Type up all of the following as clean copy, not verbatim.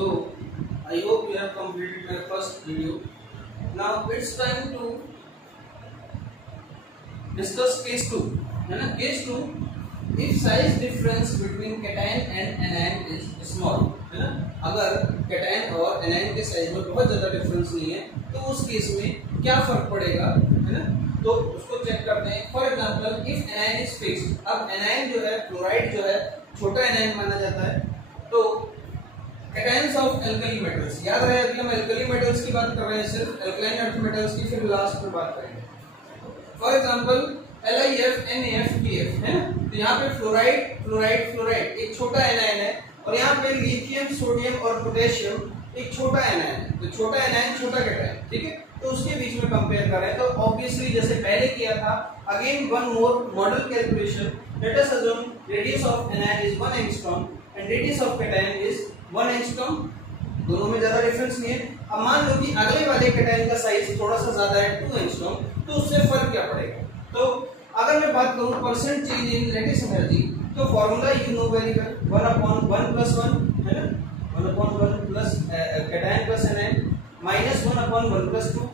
So I hope you have completed my first video. Now it's time to discuss case 2 है ना. Case 2, if size difference between cation and anion is small, है ना. अगर cation और anion के size में बहुत ज्यादा डिफरेंस नहीं है तो उस केस में क्या फर्क पड़ेगा, है ना. तो उसको चेक करते हैं. For example if anion is fixed. अब anion जो है, क्लोराइड जो है, छोटा anion माना जाता है. तो cations ऑफ एल्कली मेटल्स, याद रहे अभी हम एल्कली मेटल्स की बात कर रहे हैं, सिर्फ एल्कलाइन अर्थ मेटल्स की फिर लास्ट में बात करेंगे. For example LiF NaF KF है ना. तो यहाँ पे फ्लोराइड फ्लोराइड फ्लोराइड एक छोटा एनायन है और यहाँ पे लिथियम सोडियम और पोटेशियम एक छोटा एनायन है. तो छोटा एनायन छोटा कैटायन, ठीक है. तो उसके बीच में कंपेयर करें तो ऑब्वियसली जैसे पहले किया था, again one more model calculation. Let us assume radius of anion is 1 angstrom and radius of cation is 1 angstrom. दोनों में ज्यादा डिफरेंस नहीं है. अब मान लो कि अगले वाले कैटायन का साइज थोड़ा सा ज्यादा है 2 एंगस्ट्रॉम, तो उससे फर्क क्या पड़ेगा. तो अगर मैं बात करूं percent change in lattice energy, तो formula you know very well, 1/1 + 1 है ना. 1/1 plus cation plus anion minus 1/1 + 2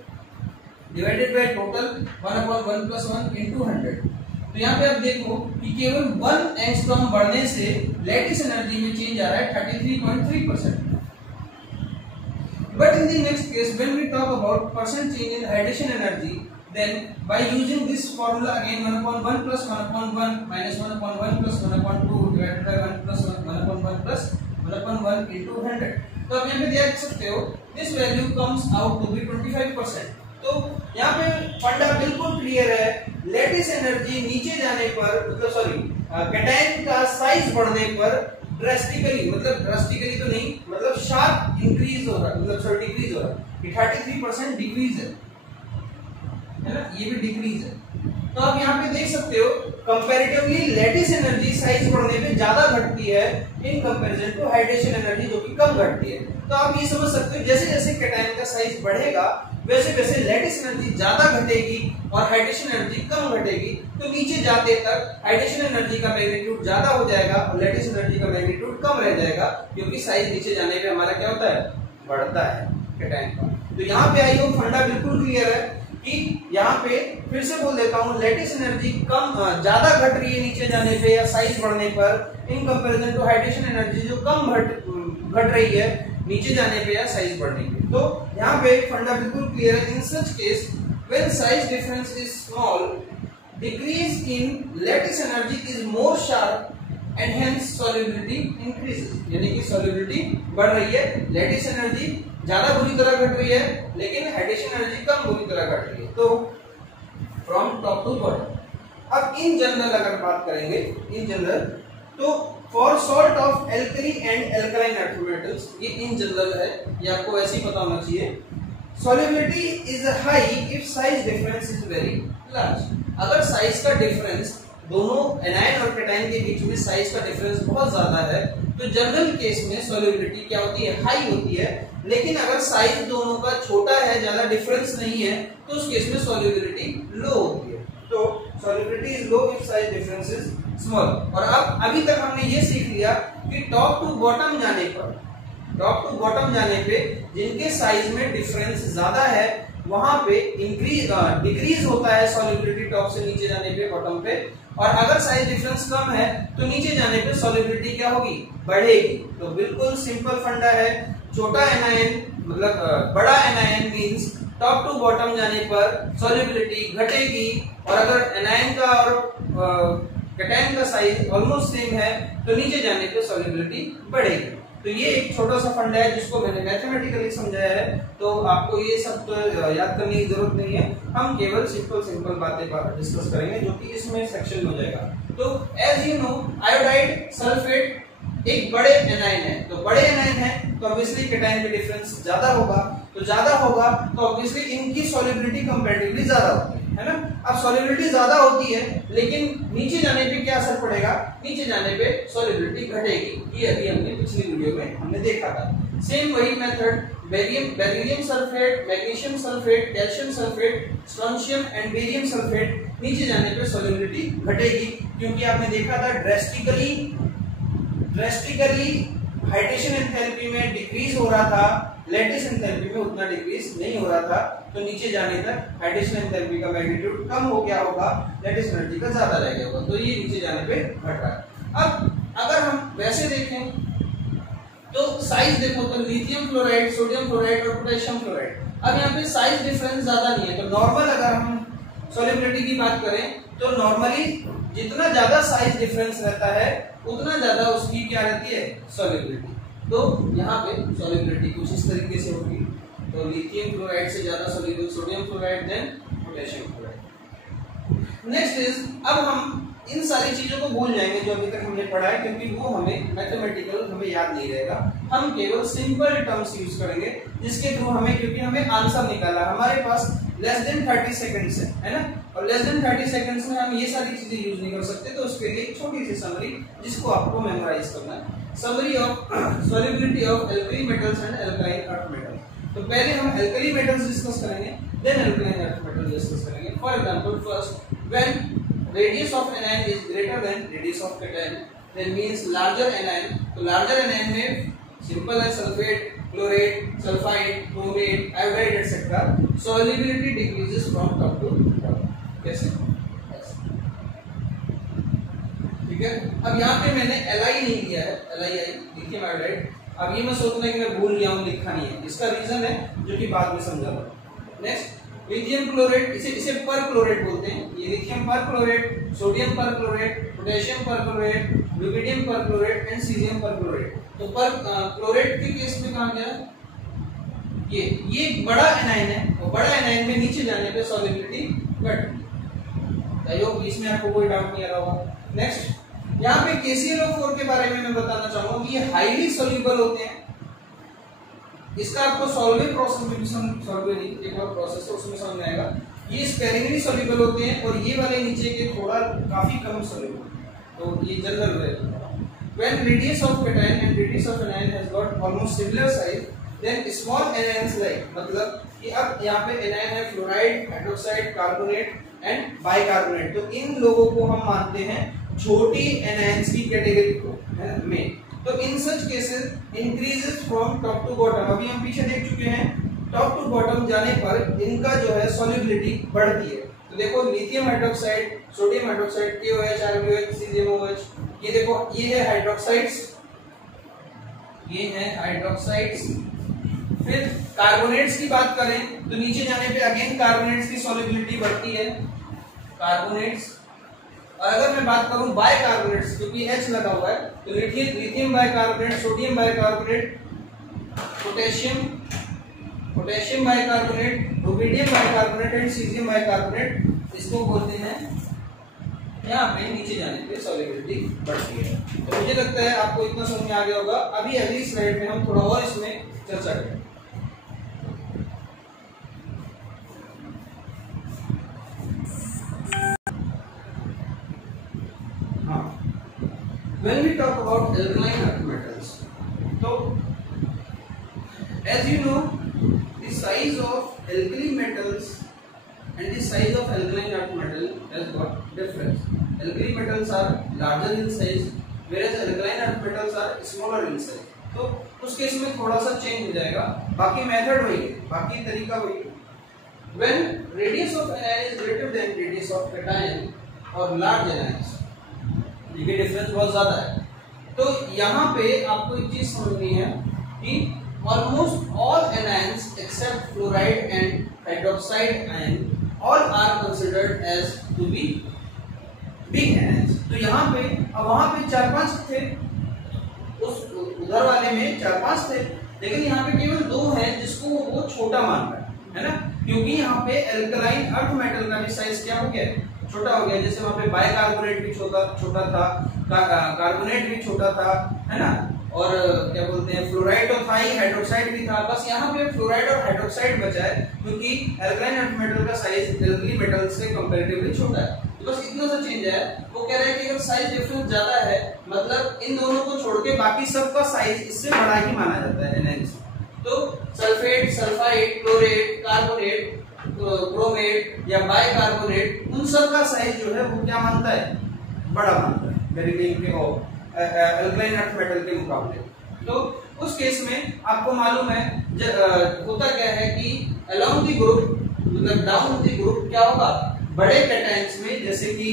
divided by total 1/1 + 1 * 100. तो यहाँ पे आप देखो कि केवल 1 एंगस्ट्रॉम बढ़ने से लैटिस एनर्जी में चेंज आ रहा है 33.3%. But in the next case, when we talk about percent change in radiation energy, then by using this formula again 1/1 + 1/1 minus 1/1 + 1/2 divided by 1 + 1/1 + 1/1 into 100. तो आप यहाँ पे देख सकते हो this value comes out to be 25%. तो यहाँ पे फंडा बिल्कुल क्लियर है. लैटिस एनर्जी नीचे जाने पर, मतलब सॉरी कैटायन का साइज बढ़ने पर ड्रास्टिकली, मतलब ड्रास्टिकली तो नहीं, मतलब शार्प इंक्रीज हो रहा है, मतलब सॉरी डिक्रीज हो रहा है. 33% डिक्रीज है ना, ये भी डिक्रीज है. तो आप यहाँ पे देख सकते हो कंपैरेटिवली लैटिस एनर्जी साइज बढ़ने पे ज्यादा घटती है in comparison to hydration energy जो कि कम घटती है. तो आप ये समझ सकते हो जैसे जैसे कैटायन का साइज बढ़ेगा वैसे वैसे लैटिस एनर्जी ज्यादा घटेगी और हाइड्रेशन एनर्जी कम घटेगी. तो नीचे जाते तक हाइड्रेशन एनर्जी का मैग्नीट्यूड ज्यादा हो जाएगा और लैटिस एनर्जी का मैग्नीट्यूड कम रह जाएगा, क्योंकि साइज नीचे जाने पे हमारा क्या होता है, बढ़ता है कैटायन का. तो यहाँ पे आई हो फंडा बिल्कुल क्लियर है कि यहाँ पे फिर से बोल देता हूँ, लैटिस एनर्जी कम ज्यादा घट रही है नीचे जाने पे या साइज बढ़ने पर in comparison to hydration energy जो कम घट रही है नीचे जाने पे या साइज बढ़ने पे. तो यहाँ पे फंडा बिल्कुल क्लियर है. In such case when size difference is small, decrease in lattice energy is more sharp and hence solubility increases. यानी कि सॉल्युबिलिटी बढ़ रही है, लैटिस एनर्जी ज्यादा बुरी तरह घट रही है लेकिन हाइड्रेशन एनर्जी कम बुरी तरह घट रही है. तो फ्रॉम टॉप टू बॉटम. अब इन जनरल अगर बात करेंगे, इन जनरल, तो for salt of alkali and alkaline earth metals, ये इन जनरल है, ये आपको ऐसे ही पता होना चाहिए. Solubility is high if size difference is very large. अगर साइज का डिफरेंस दोनों एनायन और कैटायन के बीच में साइज का डिफरेंस बहुत ज्यादा है तो जनरल केस में सॉल्युबिलिटी क्या होती है, हाई होती है. लेकिन अगर साइज दोनों का छोटा है, ज्यादा डिफरेंस नहीं है, तो उस केस में सॉल्युबिलिटी लो होती है. तो solubility is low if size difference is small. और अब अभी तक हमने ये सीख लिया कि टॉप टू बॉटम जाने पर, टॉप टू बॉटम जाने पे जिनके साइज में डिफरेंस ज्यादा है वहां पे डिक्रीज होता है सॉल्युबिलिटी टॉप से नीचे जाने पे, बॉटम पे. और अगर साइज डिफरेंस कम है तो नीचे जाने पे सॉल्युबिलिटी क्या होगी, बढ़ेगी. तो बिल्कुल सिंपल फंडा है. छोटा एनायन मतलब बड़ा anion means top to bottom जाने पर सॉल्युबिलिटी घटेगी, और अगर एनायन का और कैटायन का साइज ऑलमोस्ट सेम है तो नीचे जाने पे सॉल्युबिलिटी बढ़ेगी. तो ये एक छोटा सा फंडा है जिसको मैंने मैथमेटिकली समझाया है. तो आपको ये सब तो याद करने की जरूरत नहीं है, हम केवल सिंपल बातें डिस्कस करेंगे जो कि इसमें सेक्शन में हो जाएगा. तो as you know iodide sulphate एक बड़े एनायन है. तो बड़े एनायन है तो ऑब्वियसली कैटायन का डिफरेंस ज्यादा होगा. तो ज्यादा होगा तो ऑब्वियसली इनकी सॉल्युबिलिटी कंपैरेटिवली ज्यादा होती है ना. अब सॉल्युबिलिटी ज्यादा होती है लेकिन नीचे जाने पे क्या असर पड़ेगा, नीचे जाने पे सॉल्युबिलिटी घटेगी. ये अभी हमने पिछली वीडियो में हमने देखा था. सेम वही method, beryllium sulphate, magnesium sulphate, calcium sulphate, strontium and barium sulphate नीचे जाने पे सॉल्युबिलिटी घटेगी, क्योंकि आपने देखा था ड्रास्टिकली हाइड्रेशन एंथैल्पी में डिक्रीज हो रहा था, लैटिस एंथैल्पी में उतना डिक्रीज नहीं हो रहा था, तो नीचे जाने तक हाइड्रेशन एंथैल्पी का मैग्नीट्यूड कम हो गया होगा, लैटिस एनर्जी का ज्यादा रह गया होगा, तो ये नीचे जाने पे घट रहा है। अब अगर हम वैसे देखें तो साइज देखो तो लिथियम फ्लोराइड, सोडियम फ्लोराइड और पोटेशियम फ्लोराइड, अब यहाँ पे साइज डिफरेंस ज्यादा नहीं है, तो नॉर्मल अगर हम सॉल्युबिलिटी की बात करें तो नॉर्मली जितना ज्यादा साइज डिफरेंस रहता है उतना ज्यादा उसकी क्या रहती है, सॉल्युबिलिटी। तो यहाँ पे सॉल्युबिलिटी कुछ इस तरीके से होगी, तो लिथियम क्लोराइड से ज्यादा soluble sodium chloride than potassium chloride. Next is, अब हम इन सारी चीजों को भूल जाएंगे जो अभी तक हमने पढ़ा है, क्योंकि वो हमें मैथमेटिकल हमें याद नहीं रहेगा। हम केवल सिंपल टर्म्स यूज करेंगे जिसके थ्रू हमें, क्योंकि हमें आंसर निकाला, हमारे पास लेस देन 30 सेकंड्स है ना, और लेस देन 30 सेकंड्स में हम ये सारी चीजें यूज नहीं कर सकते, तो उसके लिए एक छोटी सी समरी जिसको आपको मेमोराइज करना है। Summary of solubility of alkali metals and alkaline earth metals. तो पहले हम एल्कली मेटल्स डिस्कस करेंगे, then alkaline earth metals discuss करेंगे। For example, first, when radius of anion is greater than radius of cation, that means larger anion, तो larger anion में simple है sulphate, chlorate, sulphide, chromate, iodide etc. solubility decreases from top to bottom। कैसे? ठीक है। अब यहाँ पे मैंने Li नहीं लिया है, LiI लिथियम आयोडाइड। अब ये मैं सोचना कि मैं भूल गया हूँ, लिखा नहीं है, इसका रीजन है जो कि बाद में समझाऊंगा। नेक्स्ट, लिथियम क्लोरेट, इसे पर क्लोरेट बोलते हैं, ये लिथियम पर क्लोरेट, सोडियम पर क्लोरेट, पोटेशियम पर क्लोरेट, रुबिडियम पर क्लोरेट एंड सीजियम पर क्लोरेट। तो पर क्लोरेट के केस में कहा गया, ये बड़ा एनायन है, और बड़ा एनायन में नीचे जाने पे सॉल्युबिलिटी घट। आई होप इसमें आपको कोई डाउट नहीं आ रहा होगा। नेक्स्ट, यहाँ पे KClO4 के बारे में मैं बताना चाहूंगा कि ये हाईली सॉल्युबल होते हैं। इसका आपको सॉल्वेबल प्रोसेस में भी सॉल्वेबल नहीं, एक और प्रोसेस है उसमें समझ में आएगा। ये स्पेरिंगली सॉल्युबल होते हैं, और ये वाले नीचे के थोड़ा काफी कम सॉल्युबल, तो ये जनरल है। When radius of cation and radius of anion has got almost similar size, then small anions like, मतलब कि अब यहाँ पे anion है fluoride, hydroxide, carbonate and bicarbonate, तो इन लोगों को हम मानते हैं छोटी anions की कैटेगरी को में। तो in such cases increases from top to bottom, अभी हम पीछे देख चुके हैं, टॉप टू बॉटम जाने पर इनका जो है सॉल्युबिलिटी बढ़ती है। तो देखो lithium hydroxide, sodium hydroxide, KOH, RBOH, CgMOH, ये देखो ये है हाइड्रोक्साइड्स, ये है हाइड्रोक्साइड्स। फिर कार्बोनेट्स की बात करें तो नीचे जाने पे अगेन कार्बोनेट्स की सॉल्युबिलिटी बढ़ती है, कार्बोनेट्स। और अगर मैं बात करूं बाइकार्बोनेट्स, क्योंकि H लगा हुआ है, तो lithium bicarbonate, sodium bicarbonate, potassium bicarbonate, rubidium bicarbonate and caesium bicarbonate, इसको बोलते हैं, यहाँ पे नीचे जाने पे सॉल्युबिलिटी बढ़ती है। तो मुझे लगता है आपको इतना समझ में आ गया होगा। अभी अगली स्लाइड में हम थोड़ा और इसमें चर्चा करेंगे। When we talk about alkaline earth metals, so as you know, the size of alkali metals and the size of alkaline earth metal has got difference. Alkali metals are larger in size, whereas alkaline earth metals are smaller in size. तो उस case में थोड़ा सा change हो जाएगा, बाकी method वही है, बाकी तरीका वही है। When radius of anion is greater than radius of cation or large anions, ये डिफरेंस बहुत ज्यादा है। तो यहाँ पे आपको एक चीज समझनी है कि almost all anions except fluoride and hydroxide ion all are considered as to be big anions. तो यहाँ पे, अब वहां पे 4-5 थे, उस उधर वाले में 4-5 थे, लेकिन यहाँ पे केवल 2 हैं जिसको वो छोटा मान रहा है ना, क्योंकि यहाँ पे एल्कलाइन अर्थ मेटल का भी साइज क्या हो गया, छोटा हो गया। जैसे वहां पे बाइकार्बोनेट भी छोटा था, कार्बोनेट भी छोटा था, है ना, और क्या बोलते हैं फ्लोराइड तो था ही, हाइड्रोक्साइड भी था, बस यहाँ पे फ्लोराइड और हाइड्रोक्साइड बचा है, क्योंकि एल्कलाइन अर्थ मेटल का साइज एल्कली मेटल से कंपैरेटिवली छोटा है। तो बस इतना सा चेंज है। वो कह रहे हैं कि अगर साइज डिफरेंस ज्यादा है, मतलब इन दोनों को छोड़ के बाकी सबका साइज इससे बड़ा ही माना जाता है एनायन से। तो sulphate, sulphide, chlorate, carbonate, chromate या बाइकार्बोनेट, उन सब का साइज जो है वो क्या मानता है, बड़ा मानता है एल्कलाइन अर्थ मेटल के मुकाबले। तो उस केस में आपको मालूम है होता क्या है कि अलोंग द ग्रुप मतलब डाउन द ग्रुप क्या होगा, बड़े कैटायंस में जैसे कि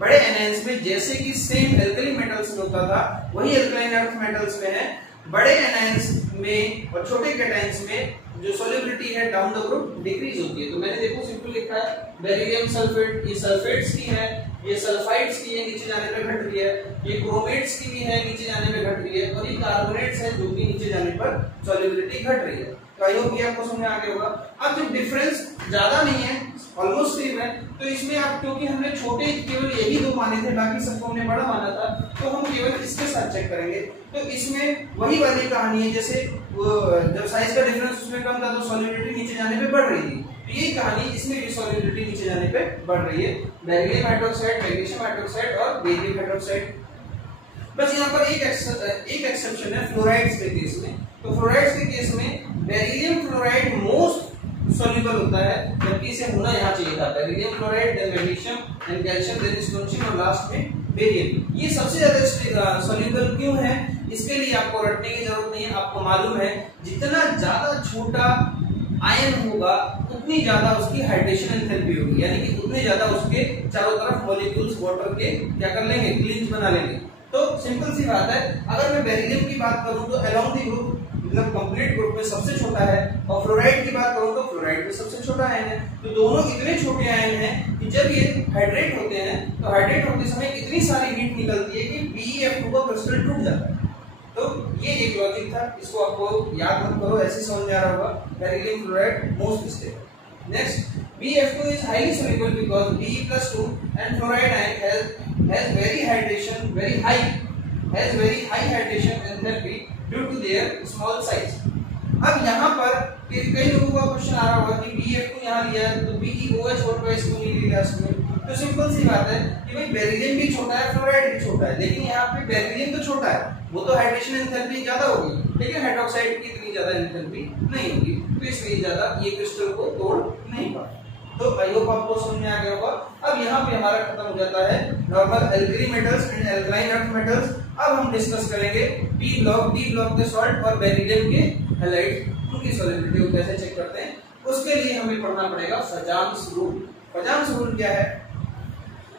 बड़े एनायंस में जैसे कि सेम एल्कली मेटल्स में होता था वही अल्कलाइन अर्थ मेटल्स में है। बड़े एनायंस में और छोटे कैटायंस में जो सोल्युबिलिटी है डाउन द ग्रुप डिक्रीज होती है। तो मैंने देखो सिंपल लिखा है बेरिलियम सल्फेट, ये सल्फेट्स की है, ये सल्फाइड्स की है, नीचे जाने पे घट रही है, ये क्रोमेट्स की भी है, नीचे जाने पे घट रही है, और ये कार्बोनेट्स है जो कि नीचे जाने पर सोल्युबिलिटी घट रही है। तो आई होप ये आपको समझ में आ गया होगा। अब जब डिफरेंस ज्यादा नहीं है, ऑलमोस्ट सेम है, तो इसमें आप क्योंकि हमने छोटे केवल यही दो माने थे, बाकी सबको हमने बड़ा माना था, तो हम केवल इसके साथ चेक करेंगे। तो इसमें वही वाली कहानी है, जैसे जब साइज का डिफरेंस उसमें कम था तो सॉल्युबिलिटी नीचे जाने पे बढ़ रही थी, तो यही कहानी इसमें भी सॉल्युबिलिटी नीचे जाने पे बढ़ रही है। बेरिलियम हाइड्रोक्साइड, मैग्नीशियम हाइड्रोक्साइड और बेरियम हाइड्रोक्साइड। बस यहाँ पर एक एक्सेप्शन है फ्लोराइड्स के केस में। तो फ्लोराइड्स के केस में बेरिलियम फ्लोराइड मोस्ट सॉल्युबल होता है, जबकि इसे होना यहाँ चाहिए था beryllium fluoride, then magnesium, then calcium, then strontium और लास्ट में बेरियम। ये सबसे ज्यादा सॉल्युबल क्यों है, इसके लिए आपको रटने की जरूरत नहीं है, आपको मालूम है जितना ज्यादा छोटा आयन होगा उतनी ज्यादा उसकी हाइड्रेशन एंथैल्पी होगी, यानी कि उतने ज्यादा उसके चारों तरफ मॉलिक्यूल्स वाटर के क्या कर लेंगे, क्लींज बना लेंगे। तो सिंपल सी बात है, अगर मैं बेरिलियम की बात करूं तो अलोंग द ग्रुप मतलब कंप्लीट ग्रुप में सबसे छोटा है, और फ्लोराइड की बात करूं तो फ्लोराइड में सबसे छोटा आयन है। तो दोनों इतने छोटे आयन हैं कि जब ये हाइड्रेट होते हैं तो हाइड्रेट होते समय इतनी सारी हीट निकलती है कि BeF2 का क्रिस्टल टूट जाता है। तो ये एक लॉजिक था, इसको आपको याद मत करो, ऐसे समझ में आ रहा होगा। Beryllium fluoride most stable. Next, BeF2 is highly soluble because Be+2 and fluoride ion has very high hydration enthalpy due to their small size। अब यहाँ पर कई लोगों का क्वेश्चन आ रहा होगा कि BeF2 यहाँ लिया है तो BeOH और ट्वाइस क्यों नहीं लिया इसमें। तो सिंपल सी बात है कि भाई बेरिलियम भी छोटा है, फ्लोराइड भी छोटा है, लेकिन यहाँ पे बेरिलियम तो छोटा है, वो तो हाइड्रेशन एंथैल्पी ज्यादा होगी, लेकिन हाइड्रोक्साइड की इतनी ज्यादा एंथैल्पी नहीं होगी, तो इसलिए ज्यादा ये क्रिस्टल को तोड़ नहीं पाता। तो आई होप आपको समझ में आ गया होगा। अब यहाँ पे हमारा खत्म हो जाता है normal alkali metals and alkaline earth metals. अब हम डिस्कस करेंगे पी ब्लॉक, डी ब्लॉक के सॉल्ट और बेरिलियम के हैलाइड, उनकी सॉल्युबिलिटी को कैसे चेक करते हैं। उसके लिए हमें पढ़ना पड़ेगा फजान्स रूल। फजान्स रूल क्या है?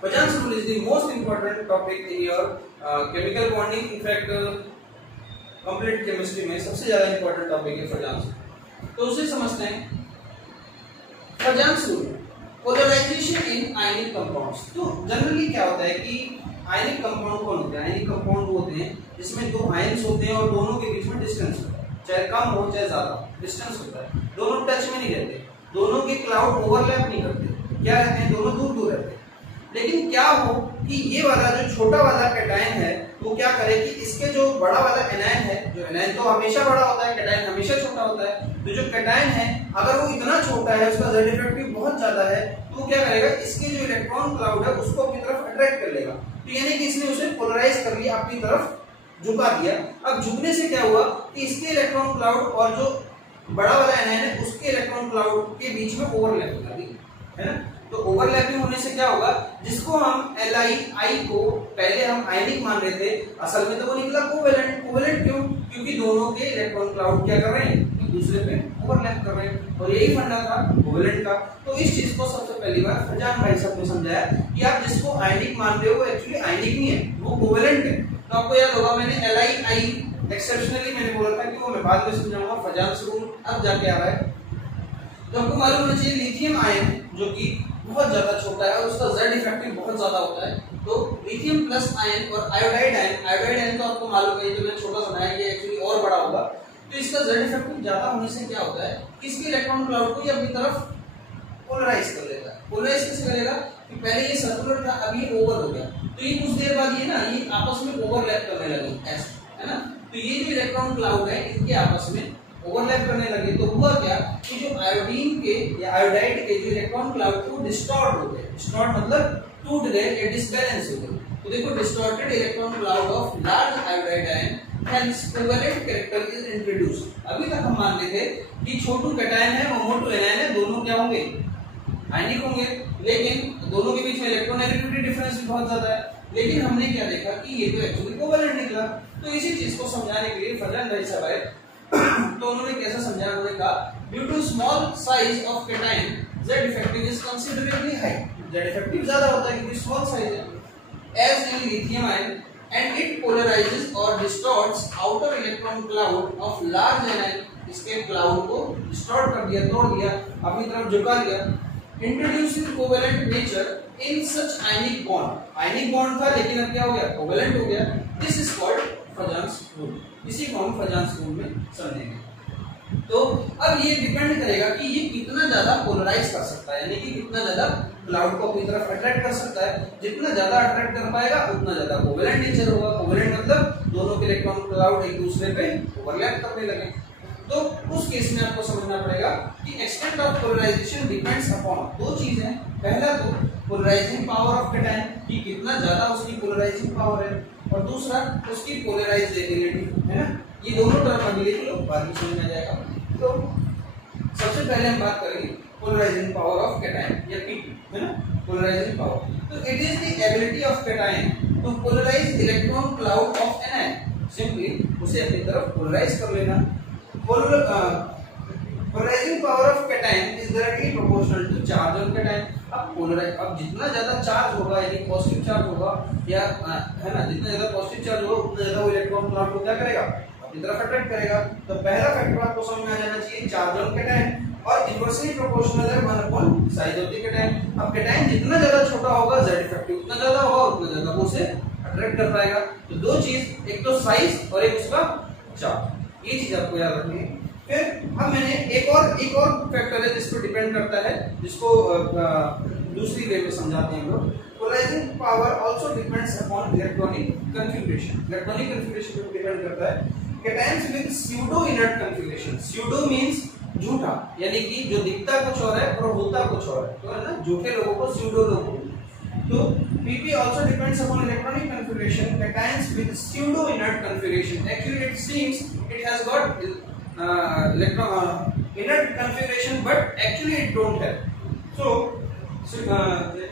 फजान्स rule is the most important topic in your chemical bonding. In fact complete chemistry में सबसे ज्यादा इंपॉर्टेंट टॉपिक है फजान्स। तो उसे समझते हैं। फजान्स रूल, पोलराइजेशन इन आयनिक कंपाउंड्स। तो जनरली क्या होता है कि आयनिक कंपाउंड कौन होते हैं? आयनिक कंपाउंड वो होते हैं जिसमें दो आयन्स होते हैं और दोनों के बीच में डिस्टेंस होता है, चाहे कम हो चाहे ज्यादा, डिस्टेंस होता है। दोनों टच में नहीं रहते, दोनों के क्लाउड ओवरलैप नहीं करते, क्या रहते हैं, दोनों दूर दूर रहते हैं। लेकिन क्या हो कि ये वाला जो छोटा वाला कैटायन है वो क्या करे कि इसके जो बड़ा वाला एनायन है, जो एनायन तो हमेशा बड़ा होता है, कैटायन हमेशा छोटा होता है, तो जो कैटायन है अगर वो इतना छोटा है, उसका Z इफेक्टिव बहुत ज्यादा है, तो वो क्या करेगा, इसके जो इलेक्ट्रॉन क्लाउड है उसको अपनी तरफ अट्रैक्ट कर लेगा। तो यानी कि इसने उसे पोलराइज कर लिया, अपनी तरफ झुका दिया। अब झुकने से क्या हुआ कि इसके इलेक्ट्रॉन क्लाउड और जो बड़ा वाला एनायन है उसके इलेक्ट्रॉन क्लाउड के बीच में ओवरलैपिंग आ गई, है ना। तो ओवरलैपिंग होने से क्या होगा, जिसको हम Li को पहले हम आयनिक मान रहे थे, असल में तो वो निकला कोवेलेंट। कोवेलेंट क्यों? क्योंकि दोनों के इलेक्ट्रॉन क्लाउड क्या कर रहे हैं, एक दूसरे पे ओवरलैप कर रहे हैं, और यही फंडा था कोवेलेंट का। तो इस चीज को सबसे पहली बार फजान भाई साहब ने समझाया कि आप जिसको आयनिक मान रहे हो वो एक्चुअली आयनिक नहीं है, वो कोवेलेंट है। तो आपको याद होगा मैंने Li एक्सेप्शनली मैंने बोला था कि वो मैं बाद में समझाऊंगा, फजान रूल अब जाके आ रहा है। तो आपको मालूम होना चाहिए लिथियम आयन जो कि बहुत ज्यादा छोटा है और उसका Z इफेक्टिव बहुत ज्यादा होता है। तो लिथियम प्लस आयन और आयोडाइड आयन तो आपको मालूम है, तो मैंने छोटा बनाया, ये एक्चुअली और बड़ा होगा। तो इसका Z इफेक्टिव ज्यादा होने से क्या होता है कि इसके इलेक्ट्रॉन क्लाउड को ये अपनी तरफ पोलराइज कर लेता है। पोलराइज कैसे करेगा कि पहले ये सर्कुलर था, अब ये ओवर हो गया, तो ये कुछ देर बाद ये ना ये आपस में ओवरलैप करने लगे, ऐसे, है ना। तो ये जो इलेक्ट्रॉन क्लाउड है इनके आपस में ओवरलैप करने लगे, तो हुआ क्या कि जो आयोडीन के या आयोडाइड के जो इलेक्ट्रॉन क्लाउड थे वो डिस्टॉर्ट हो गए। डिस्टॉर्ट मतलब टूट गए या डिसबैलेंस हो गए। तो देखो, distorted electron cloud of large iodide ion has covalent character is introduced. अभी तक हम मान रहे थे कि छोटू कैटायन है और मोटू एनायन है, दोनों क्या होंगे, आयनिक होंगे, लेकिन दोनों के बीच में इलेक्ट्रोनेगेटिविटी डिफरेंस भी बहुत ज्यादा है। लेकिन हमने क्या देखा कि ये तो एक्चुअली कोवेलेंट निकला। तो इसी चीज को समझाने के लिए फजन भाई साहब आए, तो उन्होंने कैसा समझाया, उन्होंने कहा due to small size of cation Z effective is considerably high, Z effective ज्यादा होता है क्योंकि स्मॉल साइज है, as in lithium ion, and it polarizes or distorts outer electron cloud of large anion, इसके क्लाउड को distort कर दिया, तोड़ दिया, अपनी तरफ झुका दिया, introducing covalent nature in such ionic bond, ionic bond था लेकिन अब क्या हो गया, कोवेलेंट हो गया, this is called फजान्स रूल, इसी को हम फजान्स रूल में समझेंगे। तो अब ये डिपेंड करेगा कि ये कितना ज्यादा पोलराइज कर सकता है, यानी कि कितना ज्यादा क्लाउड को अपनी तरफ अट्रैक्ट कर सकता है, जितना ज्यादा अट्रैक्ट कर पाएगा उतना ज्यादा कोवेलेंट नेचर होगा, कोवेलेंट मतलब दोनों के इलेक्ट्रॉन क्लाउड एक दूसरे पे ओवरलैप करने लगे। तो उस केस में आपको समझना पड़ेगा कि extent of polarization depends upon दो चीजें, पहला तो पोलराइजिंग पावर ऑफ कैटायन कि कितना ज्यादा उसकी पोलराइजिंग पावर है, और दूसरा उसकी पोलराइजेबिलिटी है ना, ये दोनों टर्म अभी लिख लो, बाद में समझ में आ जाएगा। तो सबसे पहले हम बात करेंगे पोलराइजिंग पावर ऑफ कैटायन या P2 है ना, पोलराइजिंग पावर। तो it is the ability of cation to polarize electron cloud of an ion, simply उसे अपनी तरफ पोलराइज कर लेना। Polarizing power of cation is directly proportional to charge on cation. अब जितना ज्यादा चार्ज होगा यानी पॉजिटिव चार्ज होगा या है ना, जितना ज्यादा पॉजिटिव चार्ज होगा उतना ज्यादा वो इलेक्ट्रॉन क्लाउड को क्या करेगा, अपनी तरफ अट्रैक्ट करेगा। तो पहला फैक्टर आपको समझ में आ जाना चाहिए, चार्ज ऑन कैटायन, और इनवर्सली प्रोपोर्शनल है 1 upon size of the cation. अब कैटायन जितना ज्यादा छोटा होगा Z इफेक्टिव उतना ज्यादा होगा, उतना ज्यादा वो उसे अट्रैक्ट कर पाएगा। तो दो चीज, एक तो साइज और एक उसका चार्ज, ये चीज आपको याद रखनी है। फिर अब मैंने एक और फैक्टर है जिस पर डिपेंड करता है, जिसको दूसरी वे में समझाते हैं हम लोग। Polarizing power also depends upon electronic configuration, electronic configuration पर डिपेंड करता है। Cations with pseudo inert configuration, pseudo means झूठा, यानी कि जो दिखता कुछ और है और होता कुछ और है, तो है ना, झूठे लोगों को स्यूडो लोग बोलते हैं। तो PP also depends upon electronic configuration. Cations with pseudo inert configuration, actually it seems it has got inert configuration, but actually it don't have. So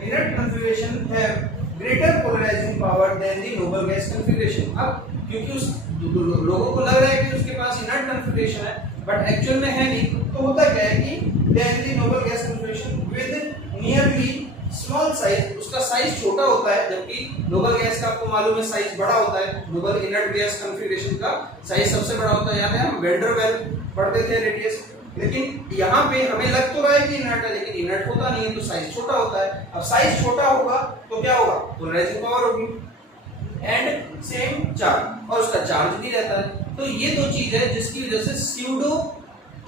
inert configuration have greater polarizing power than the noble gas configuration. अब क्योंकि उस लोगों को लग रहा है कि उसके पास इनर्ट कन्फिगरेशन है, बट एक्चुअल में है नहीं, तो होता क्या है कि then the noble gas configuration with nearly small size, उसका साइज छोटा होता है, जबकि नोबल गैस का आपको मालूम है साइज बड़ा होता है। नोबल इनर्ट गैस कॉन्फ़िगरेशन का साइज सबसे बड़ा होता है, याद है हम वेल्डर वेल पढ़ते थे रेडियस। लेकिन यहाँ पे हमें लग तो रहा है कि इनर्ट है, लेकिन इनर्ट होता नहीं है, तो साइज छोटा होता है। अब साइज छोटा होगा तो क्या होगा, पोलराइजिंग पावर होगी एंड सेम चार्ज, और उसका चार्ज भी रहता है। तो ये दो चीज है जिसकी वजह से स्यूडो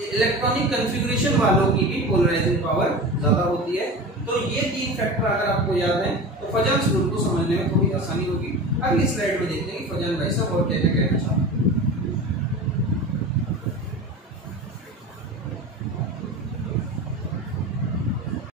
इलेक्ट्रॉनिक कॉन्फ़िगरेशन वालों की भी पोलराइजिंग पावर ज्यादा होती है। तो ये तीन फैक्टर अगर आपको याद है तो फजान्स रूल को समझने में थोड़ी आसानी होगी। अगली स्लाइड में देखते हैं कि फजान भाई साहब और क्या क्या कहना चाहते हैं।